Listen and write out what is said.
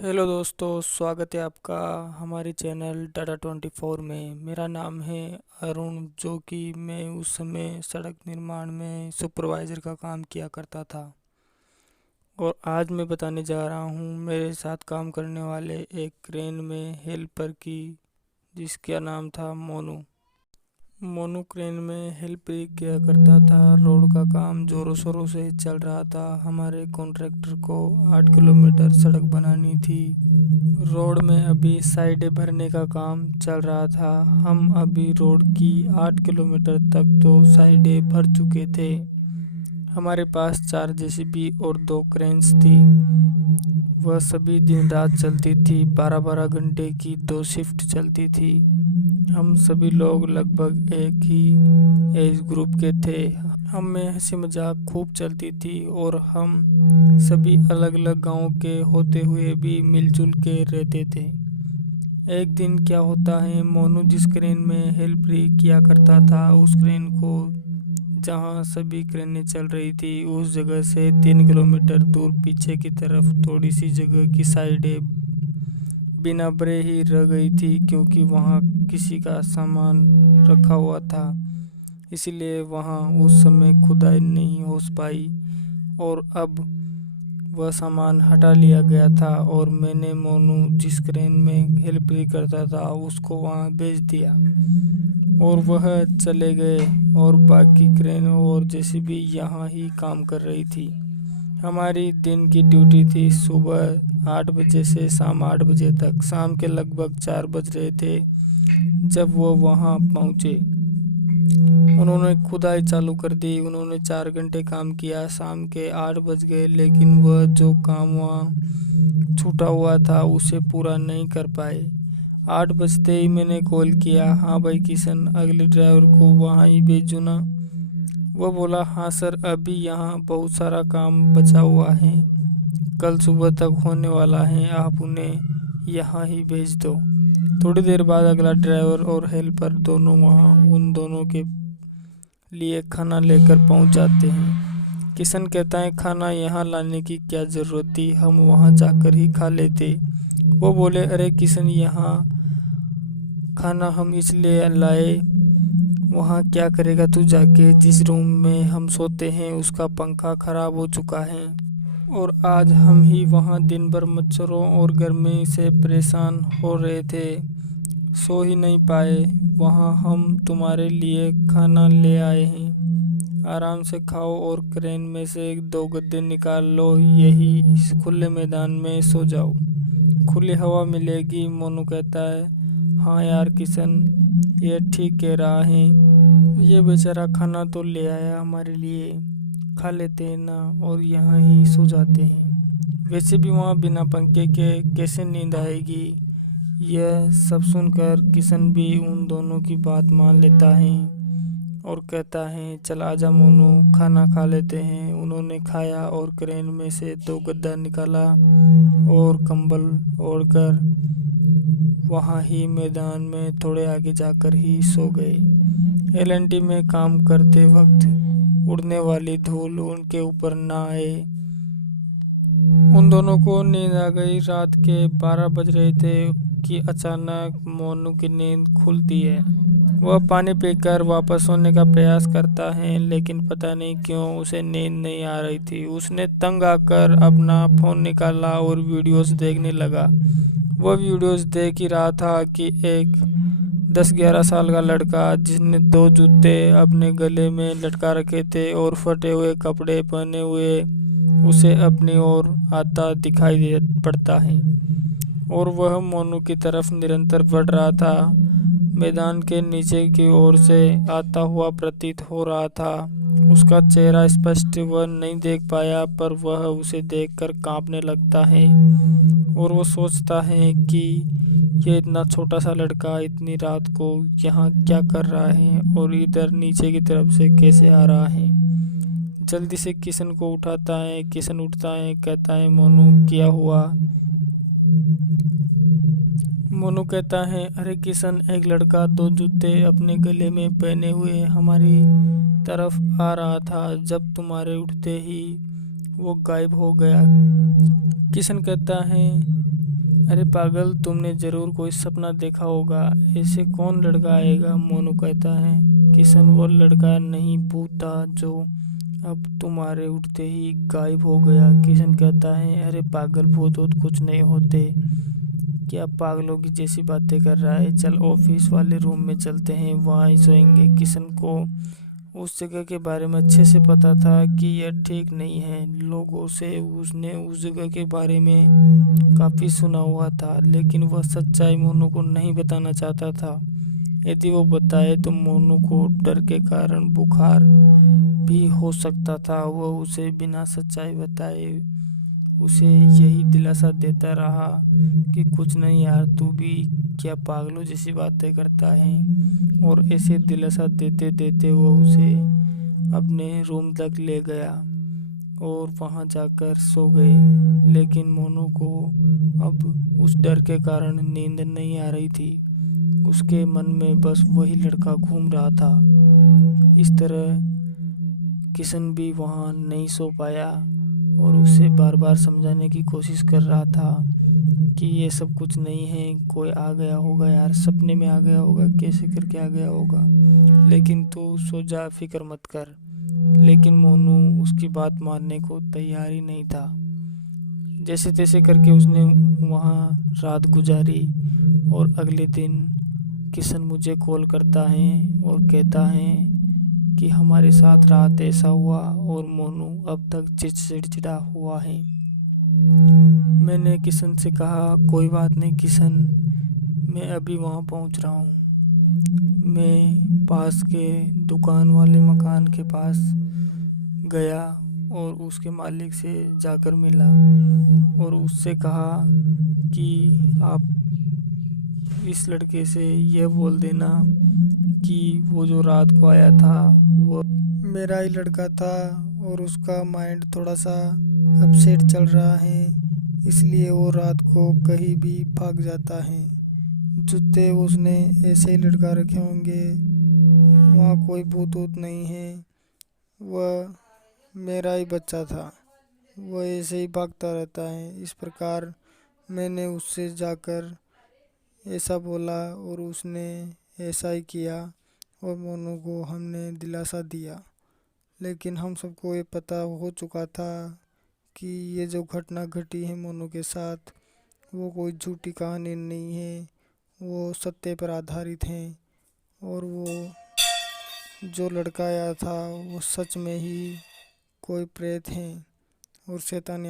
Hello दोस्तों, स्वागत है आपका हमारे चैनल टाटा 24 में। मेरा नाम है अरुण, जो कि मैं उस समय सड़क निर्माण में सुपरवाइज़र का काम किया करता था। और आज मैं बताने जा रहा हूँ मेरे साथ काम करने वाले एक क्रेन में हेल्पर की, जिसका नाम था मोनू। मोनू क्रेन में हेल्प ही किया करता था। रोड का काम जोरों शोरों से चल रहा था। हमारे कॉन्ट्रैक्टर को 8 किलोमीटर सड़क बनानी थी। रोड में अभी साइडें भरने का काम चल रहा था। हम अभी रोड की 8 किलोमीटर तक तो साइडें भर चुके थे। हमारे पास 4 जेसीबी और 2 क्रेन्स थी। वह सभी दिन रात चलती थी। 12-12 घंटे की 2 शिफ्ट चलती थी। हम सभी लोग लगभग एक ही एज ग्रुप के थे। हम में हंसी मजाक खूब चलती थी और हम सभी अलग अलग गांव के होते हुए भी मिलजुल के रहते थे। एक दिन क्या होता है, मोनू जिस क्रेन में हेल्प किया करता था, उस क्रेन को जहां सभी क्रेनें चल रही थी उस जगह से 3 किलोमीटर दूर पीछे की तरफ थोड़ी सी जगह की साइडें बिना भरे ही रह गई थी, क्योंकि वहां किसी का सामान रखा हुआ था। इसलिए वहां उस समय खुदाई नहीं हो पाई और अब वह सामान हटा लिया गया था और मैंने मोनू जिस क्रेन में हेल्प भी करता था उसको वहां भेज दिया और वह चले गए। और बाकी क्रेन और जेसीबी यहाँ ही काम कर रही थी। हमारी दिन की ड्यूटी थी सुबह 8 बजे से शाम 8 बजे तक। शाम के लगभग 4 बज रहे थे जब वो वहाँ पहुँचे। उन्होंने खुदाई चालू कर दी। उन्होंने 4 घंटे काम किया। शाम के 8 बज गए, लेकिन वह जो काम वहाँ छूटा हुआ था उसे पूरा नहीं कर पाए। 8 बजते ही मैंने कॉल किया, हाँ भाई किशन, अगले ड्राइवर को वहाँ ही भेजो ना। वह बोला, हाँ सर, अभी यहाँ बहुत सारा काम बचा हुआ है, कल सुबह तक होने वाला है, आप उन्हें यहाँ ही भेज दो। थोड़ी देर बाद अगला ड्राइवर और हेल्पर दोनों वहाँ उन दोनों के लिए खाना लेकर पहुंच जाते हैं। किशन कहता है, खाना यहाँ लाने की क्या ज़रूरत थी, हम वहाँ जाकर ही खा लेते। वो बोले, अरे किशन, यहाँ खाना हम इसलिए लाए, वहाँ क्या करेगा तू जाके? जिस रूम में हम सोते हैं उसका पंखा खराब हो चुका है और आज हम ही वहाँ दिन भर मच्छरों और गर्मी से परेशान हो रहे थे, सो ही नहीं पाए। वहाँ हम तुम्हारे लिए खाना ले आए हैं, आराम से खाओ और क्रेन में से 2 गद्दे निकाल लो, यही इस खुले मैदान में सो जाओ, खुली हवा मिलेगी। मोनू कहता है, हाँ यार किशन, ये ठीक कह रहा है, ये बेचारा खाना तो ले आया हमारे लिए, खा लेते हैं ना और यहाँ ही सो जाते हैं। वैसे भी वहाँ बिना पंखे के कैसे नींद आएगी। यह सब सुनकर किशन भी उन दोनों की बात मान लेता है और कहता है, चल आजा मोनू, खाना खा लेते हैं। उन्होंने खाया और क्रेन में से 2 गद्दा निकाला और कंबल ओढ़कर वहाँ ही मैदान में थोड़े आगे जाकर ही सो गए। एलएनटी में काम करते वक्त उड़ने वाली धूल उनके ऊपर ना आए। उन दोनों को नींद आ गई। रात के 12 बज रहे थे कि अचानक मोनू की नींद खुलती है। वह पानी पीकर वापस सोने का प्रयास करता है, लेकिन पता नहीं क्यों उसे नींद नहीं आ रही थी। उसने तंग आकर अपना फ़ोन निकाला और वीडियोस देखने लगा। वह वीडियोस देख ही रहा था कि एक 10-11 साल का लड़का, जिसने 2 जूते अपने गले में लटका रखे थे और फटे हुए कपड़े पहने हुए, उसे अपनी ओर आता दिखाई दे पड़ता है और वह मोनू की तरफ निरंतर बढ़ रहा था। मैदान के नीचे की ओर से आता हुआ प्रतीत हो रहा था। उसका चेहरा स्पष्ट वह नहीं देख पाया, पर वह उसे देखकर कांपने लगता है और वो सोचता है कि यह इतना छोटा सा लड़का इतनी रात को यहाँ क्या कर रहा है और इधर नीचे की तरफ से कैसे आ रहा है। जल्दी से किशन को उठाता है। किशन उठता है, कहता है, मोनू क्या हुआ? मोनू कहता है, अरे किशन, एक लड़का 2 जूते अपने गले में पहने हुए हमारी तरफ आ रहा था, जब तुम्हारे उठते ही वो गायब हो गया। किशन कहता है, अरे पागल, तुमने जरूर कोई सपना देखा होगा। ऐसे कौन लड़का आएगा? मोनू कहता है। किशन वो लड़का नहीं, भूत था जो अब तुम्हारे उठते ही गायब हो गया। किशन कहता है, अरे पागल, भूत वूत कुछ नहीं होते। क्या पागलों की जैसी बातें कर रहा है? चल ऑफिस वाले रूम में चलते हैं, वहाँ ही सोएंगे। किशन को उस जगह के बारे में अच्छे से पता था कि यह ठीक नहीं है। लोगों से उसने उस जगह के बारे में काफ़ी सुना हुआ था, लेकिन वह सच्चाई मोनू को नहीं बताना चाहता था। यदि वो बताए तो मोनू को डर के कारण बुखार भी हो सकता था। वह उसे बिना सच्चाई बताए उसे यही दिलासा देता रहा कि कुछ नहीं यार, तू भी क्या पागलों जैसी बातें करता है। और ऐसे दिलासा देते देते वो उसे अपने रूम तक ले गया और वहां जाकर सो गए। लेकिन मोनू को अब उस डर के कारण नींद नहीं आ रही थी। उसके मन में बस वही लड़का घूम रहा था। इस तरह किशन भी वहां नहीं सो पाया और उसे बार बार समझाने की कोशिश कर रहा था कि ये सब कुछ नहीं है, कोई आ गया होगा यार, सपने में आ गया होगा, कैसे करके आ गया होगा। लेकिन तू सो जा, फिक्र मत कर। लेकिन मोनू उसकी बात मानने को तैयार ही नहीं था। जैसे तैसे करके उसने वहाँ रात गुजारी और अगले दिन किशन मुझे कॉल करता है और कहता है कि हमारे साथ रात ऐसा हुआ और मोनू अब तक चिड़चिड़ा हुआ है। मैंने किशन से कहा, कोई बात नहीं किशन, मैं अभी वहाँ पहुँच रहा हूँ। मैं पास के दुकान वाले मकान के पास गया और उसके मालिक से जाकर मिला और उससे कहा कि आप इस लड़के से यह बोल देना कि वो जो रात को आया था वो मेरा ही लड़का था और उसका माइंड थोड़ा सा अपसेट चल रहा है, इसलिए वो रात को कहीं भी भाग जाता है। जूते उसने ऐसे ही लटका रखे होंगे, वहाँ कोई भूत वूत नहीं है। वह मेरा ही बच्चा था, वह ऐसे ही भागता रहता है। इस प्रकार मैंने उससे जाकर ऐसा बोला और उसने ऐसा ही किया और मोनू को हमने दिलासा दिया। लेकिन हम सबको ये पता हो चुका था कि ये जो घटना घटी है मोनू के साथ, वो कोई झूठी कहानी नहीं है, वो सत्य पर आधारित है। और वो जो लड़का आया था वो सच में ही कोई प्रेत है और शैतानी